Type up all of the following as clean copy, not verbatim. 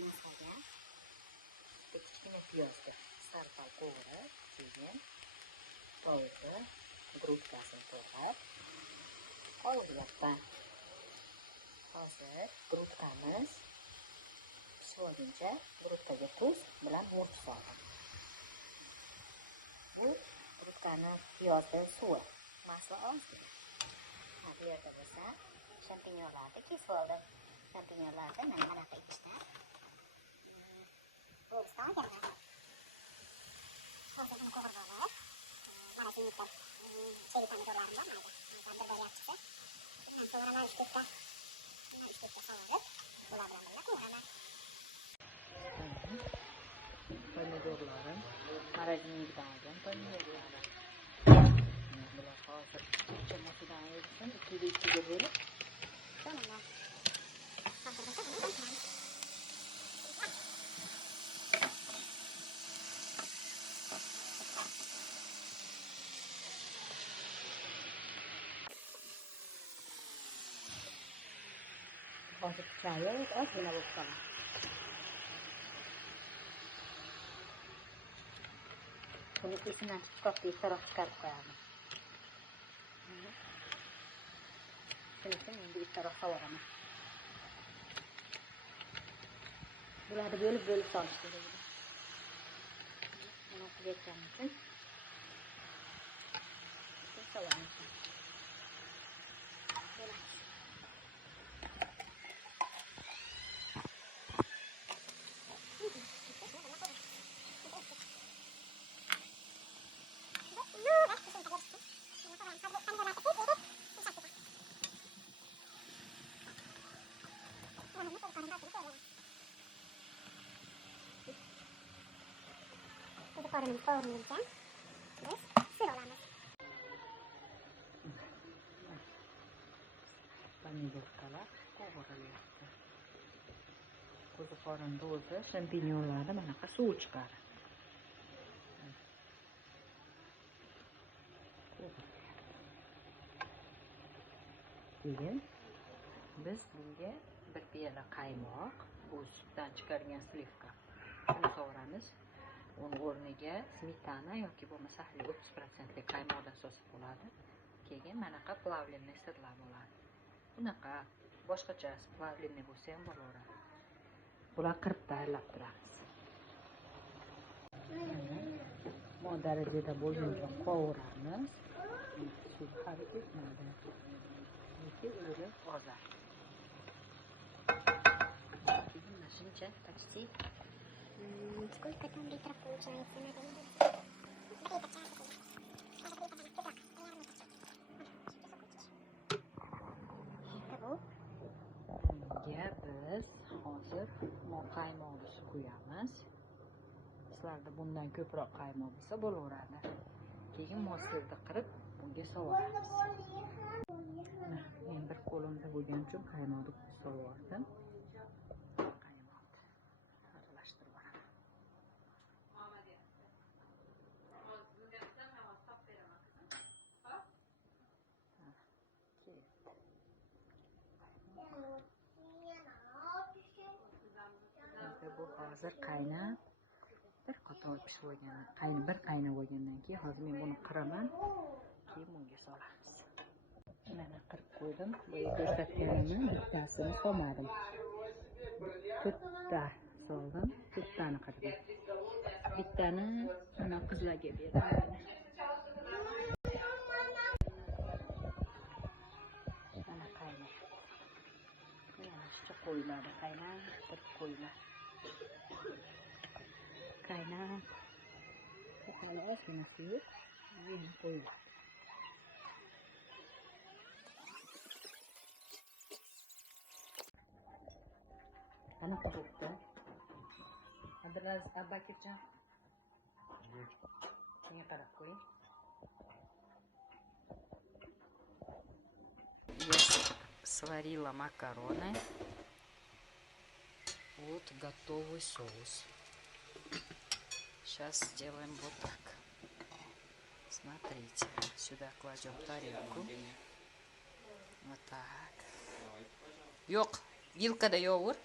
masaga kichkina piyozni sal-pal qovurib, keyin tovuqni grudkasini to'g'rab qovuryapman. Hozir grudkamiz pishib olguncha grudkaga tuz bilan bo'rk soldim. Bu grudkani piyozni suvi masi oz. Bu yerda bo'lsa champinyonlarni kesib oldim. Champinyonlarni mana bunaqa ichida bo'g'isdan olganman. Hozir buni qovurib olib, mana shu bitta cheri pomidorlarim bor, mayda. Bir bo'lyapti. Bundan so'ra mana shu bitta qovurib, bular bilan birga qovuraman. Pomidorlarim, maraginidan olgan pomidorlarim. Bular hozir chamasidan yursin, ikkiga bo'lib so'naman. Hozir choyi ozgina bo'lib qoladi. Buni ichidan chiqib taroq chiqarib qo'yamiz. Shuni endi taroq qovuraman. Bularni bo'lib solish kerak. Mana qilganimiz uchun solamiz. Qovurguncha biz sir olamiz. Pomidorlar qovurilyapti. Ko'zi qorin to'ldi, champinyonlarni bunaqa suv chiqaradi. Keyin biz bunga bir piyola qaymoq, bu sutdan chiqargan slivka. Shuni qovuramiz. Onun o'rniga smetana yoki bo'lmasa 30% qaymoqdan sosib bo'ladi. Keyin manaqa plavlenniy sirlar bo'ladi. Bunaqa boshqacha plavlenniy bo'lsa ham bo'laveradi. Bular qirib tayyorlab turamiz. Bu darajada bo'lguncha qovuramiz. Shu hali ketmadi. Lekin o'zi ozar. Keyin shuncha почти сколько там литров получается? Bunga biz hozir qaymoqni quyamiz. Sizlarda bundan ko'proq qaymoq bo'lsa bo'laveradi. Keyin mostirda qirib bunga solamiz. Men bir qo'limda bo'lgani uchun qaymoqni solib bu hozir qaynab bir qator pishib olgan, bir qaynab olgandan keyin hozir men buni qiraman, keyin bunga solamiz. Mana qirib qo'ydim. Bu ko'rsatganimni bittasini solmadim. To'rtta soldim, to'rttani qirdim. Bittani mana qizlarga berdim. Mana qaynab. Mana shu qo'yiladi, qaynab, bir qo'yiladi. Qaynab. Qaynab ozgina suyib, yana qo'yiladi. Ana qo'yibdi. Abdulaziz Abakirjon. Menga qarab qo'ying. Я сварила макароны. Вот готовый соус. Сейчас сделаем вот так. Смотрите, сюда кладем тарелку. Вот так. Yok, вилкада yoğur.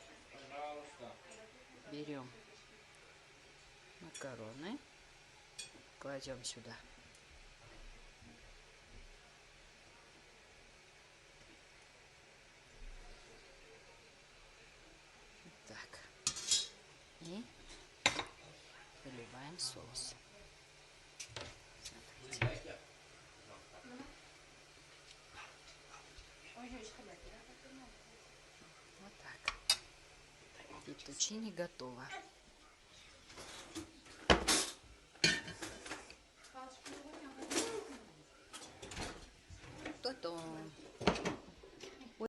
Берем макароны, кладем сюда. Так. И заливаем соус. Смотрите. Вот так. Феттучини готово. Та-дам!